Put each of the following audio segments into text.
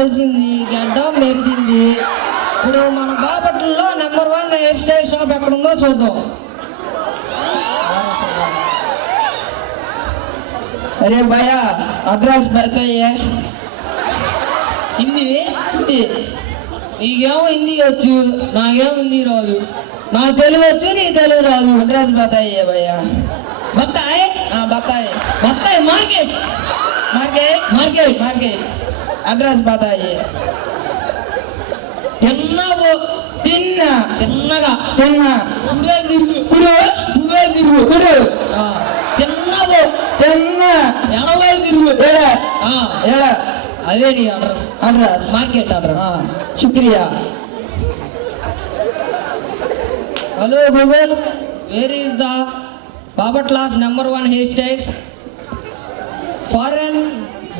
తెలిసింది గడ్డం మెరిసింది. ఇప్పుడు మన బాపట్లలో నెంబర్ 1 హెయిర్ స్టైల్ షాప్ ఎక్కడుందో చూద్దాం. अरे भैया अड्रेस बताइए. హిందీ నీకేమో హిందీ వచ్చు, నాకేమో హిందీ రాదు. నాకు తెలుగు వచ్చు, నీ తెలుగు రాదు. एड्रेस बताइए भैया. బత్తాయి हाँ बताइए. బత్తాయి market market market market address बताइए. తిన్నావు तिन्ना తిన్నగా तिन्ना కుడే తిరుగు कुड़ो కుడే తిరుగు कुड़ो తిన్నావు तिन्ना ఎనభై తిరుగు. एड़ा एड़ा అదే నీ అడ్రస్, एड्रेस. Market address. हाँ शुक्रिया. Hello Google, where is the బాపట్లాస్ number 1 hair style foreign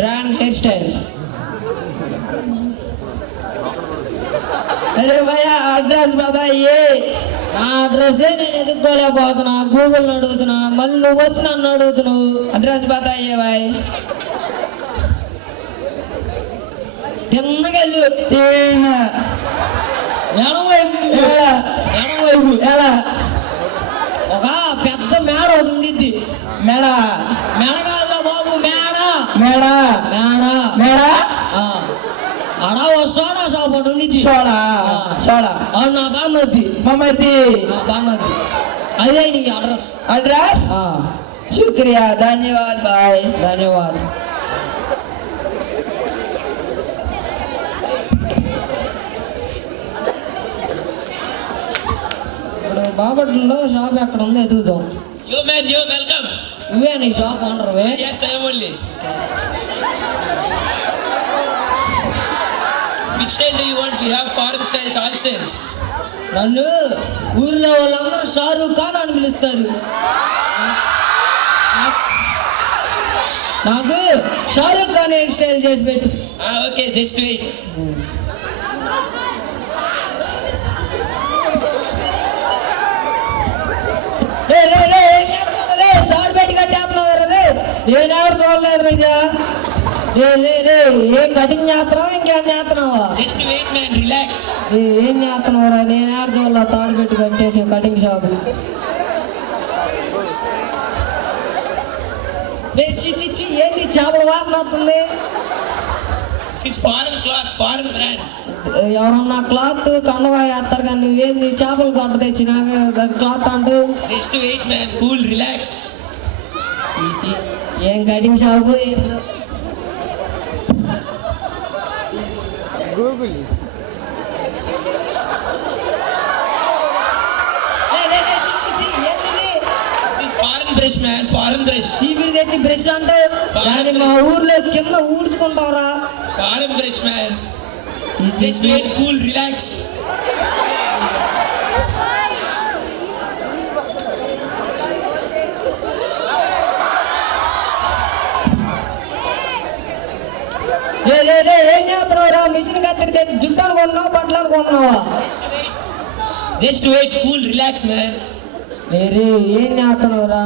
brand hair styles? अरे भैया एड्रेस बताइए. నా అడ్రస్సే నేను ఎదుర్కోలేకపోతున్నా, గూగుల్ని అడుగుతున్నా, మళ్ళీ నువ్వు వచ్చి నన్ను అడుగుతున్నావు. एड्रेस बताइए भाई. తిన్నగెళ్ళు तिन्ना ఎడమవైపు एड़ा ఎడమవైపు एड़ा ఒక పెద్ద మేడ ఒకటి ఉండిద్ది. मेड़ा మేడ కాదురా బాబు, మేడ मेड़ा మేడ. मेड़ा అడా వస్తాడా షాప్ ఒకటి ఉండిద్ది. सोड़ा सोड़ा అవును, నా బామ్మది. ममती. నా బామ్మది. అదే నీ అడ్రస్. एड्रेस शुक्रिया धन्यवाद भाई. ధన్యవాదాలు. ఇప్పుడు బాపట్లలో షాప్ ఎక్కడ ఉందో ఎదుగుతాం. Yo man, yo, welcome. నువ్వే నీ shop ఓనర్వే? Yes, I am only. Which style do you want? We have foreign styles, all styles. నన్ను ఊరిలో వాళ్ళందరూ షారూక్ ఖాన్ అని పిలుస్తారు. నాకు షారూక్ ఖాన్ హెయిర్ స్టైల్ చేసి పెట్టు. Okay, just wait. దాడి పెట్టి కట్టేస్తున్నావు రే. నేనెవరు చూడలేదు రీజా. ఏం కటింగ్ చేస్తున్నావు, ఇంకేం చేస్తున్నావా? Just wait, man. Relax. ఏం చేస్తున్నావురా? నేనెవరు చూడలే తాడు పెట్టి కట్టేసి కటింగ్ షాప్. చిచ్చి ఏంటి చేపల వాసన వస్తుంది? This is foreign cloth, foreign brand. ఎవరన్నా క్లాత్ కండవా వేస్తారు కానీ నువ్వేంది చేపలు కొట్ట తెచ్చి నాకు క్లాత్ అంటూ? Just wait, man. Cool, relax. చీచి, ఏం కటింగ్ షాపు ఏందో. ఏంటిది? This is foreign brush, man. Foreign brush. చీపిరి తెచ్చి బ్రష్ అంటే దాన్ని మా ఊర్లో కింద ఊడ్చుకుంటావురా. Foreign brush, man. Just wait, cool, relax. ఏం చేస్తున్నావురా? మిషన్ కత్తిరి తెచ్చి జుట్టు అనుకుంటున్నావు, బట్టలు అనుకుంటున్నావా? Just wait, cool, relax, man. రే ఏం చేస్తున్నావురా?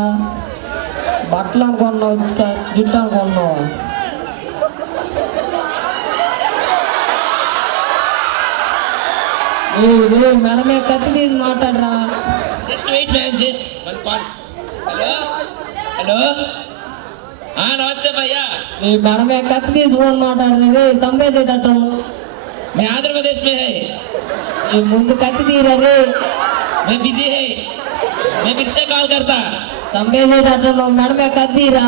బట్టలు అనుకున్నావు, జుట్టు అనుకున్నావా? మేడమే కత్తి తీసి మాట్లాడరా. Just wait, man. Just one call. Hello? Hello? నమస్తే భయ్యా. మేడమే కత్తి తీసి ఫోన్ మాట్లాడరా. రే సంపేసేటట్టు मैं आंध्र प्रदेश में है. ముందు కత్తి తీరా రే. मैं बिजी है. मैं फिर से कॉल करता. సంపేసేటట్టు మేడమే కత్తి తీరా.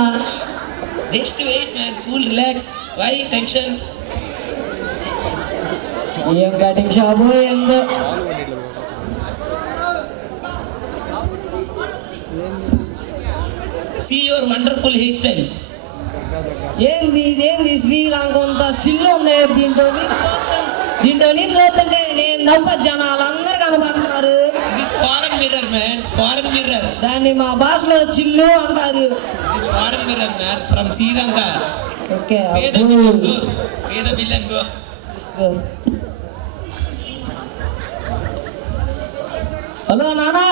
Just wait, man. Cool, relax. Why tension? ఏం కటింగ్ షాపు ఏందో. See your wonderful hairstyle. ఇదేంది శ్రీలంక అంతా సిల్లు ఉన్నాయి దీంట్లో చూస్తుంటే నేను తప్ప జనాలు అందరు కనపడుతున్నారు. This is foreign mirror, man. Foreign mirror. దాన్ని మా భాషలో చిల్లు అంటారు. This is foreign mirror, man. From Sri Lanka. Okay Pay the bill and go. Pay the bill and go. Hello నానా,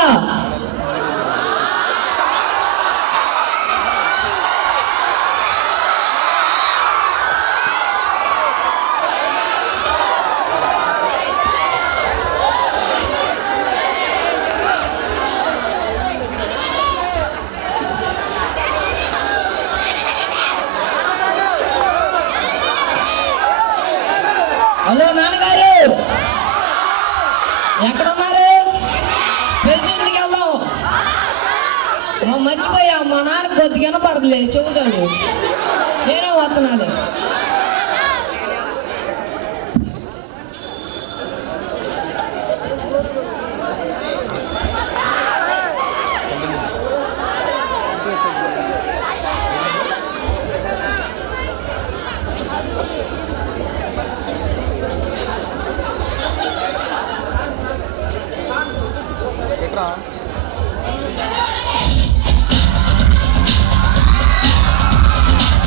హలో నాన్నగారు ఎక్కడున్నారు? పెళ్లికి వెళ్దాం. మర్చిపోయా, మా నాన్న కొద్దిగా వినపడదులే చెబుతాడు. నేనే వస్తున్నాను.